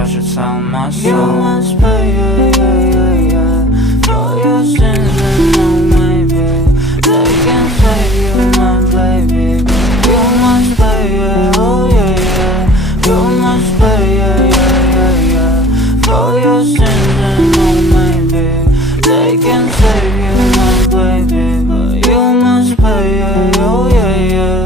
I should sell my soul. You must pay, for your sins and no maybe they can save you, my baby. You must pay, oh yeah, you must pay, for your sins and no maybe they can save you, my baby. But you must pay, oh yeah.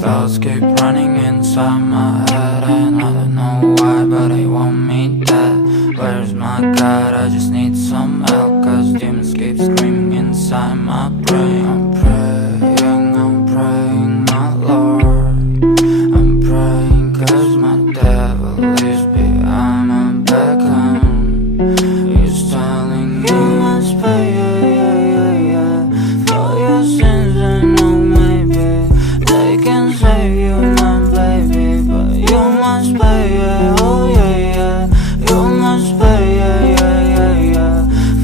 Thoughts keep running inside my head, and I don't know why, but they want me dead. Where's my God? I just need some help, cause demons keep screaming inside my brain. I'm praying, my Lord. I'm praying cause my devil is behind my back home. He's telling me you must pay, for your sins and no maybe they can save you, my baby. But you must pay, oh yeah, you must pay,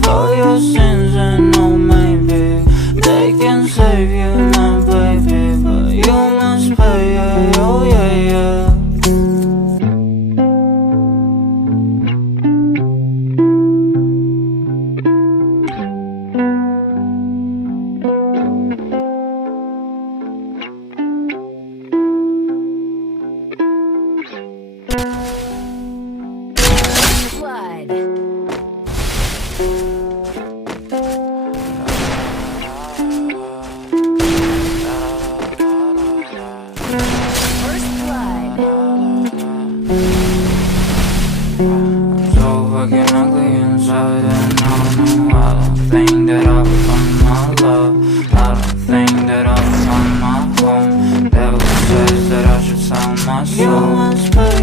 for your sins and no maybe they can save you, my baby. But you must pay, oh yeah. I'm so fucking ugly inside, and I don't think that I will find my love. I don't think that I will find my home. Devil says that I should sell my soul. You must pay,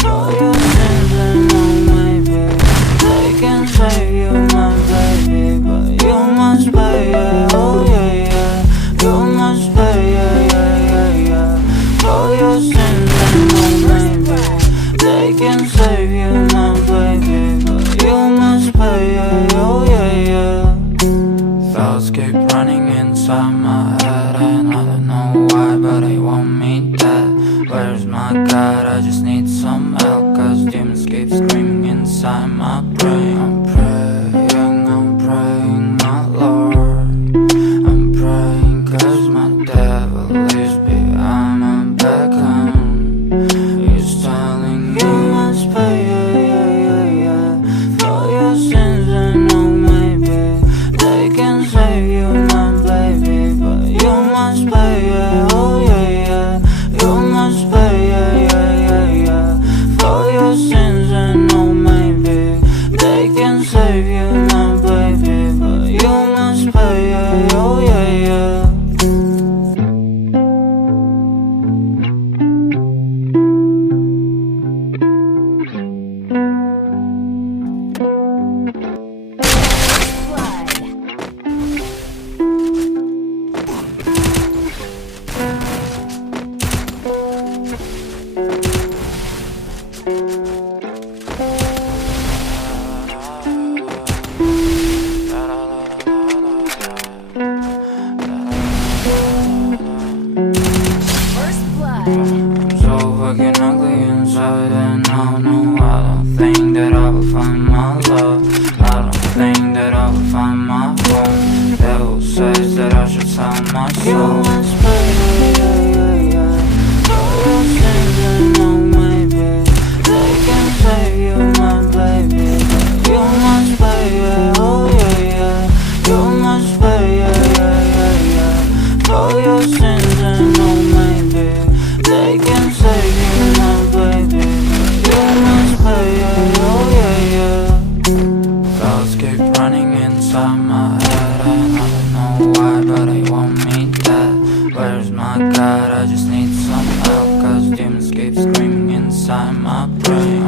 for your sins and no maybe they can save you, my baby. But you must pay, oh yeah, you must pay, for your sins and no maybe they can save you, my baby. But you must pay, oh yeah. Thoughts keep running inside my head, and I don't know why, but they want me dead. Where's my God? I just need some help, cause demons keep screaming inside my brain. I'm praying, my Lord. I'm praying cause my devil is behind my back home. He's telling me you must pay, for your sins and no maybe they can save you, my baby. But you must pay, oh yeah, you must pay, for your sins and no maybe they can save you, my baby. But you must pay, oh yeah. I'm so fucking ugly inside, and I don't think that I will find my love. I don't think that I will find my home. Devil says that I should sell my You soul. must pay, for your sins and no maybe they can save you, my baby. You must pay, oh yeah, you must pay, for your sins and no maybe they can save you, my baby. You must pay, oh yeah. Thoughts keep running inside my head, and I don't know why, but they want me dead. Where's my God? I just need some help, cause demons keep screaming inside my brain.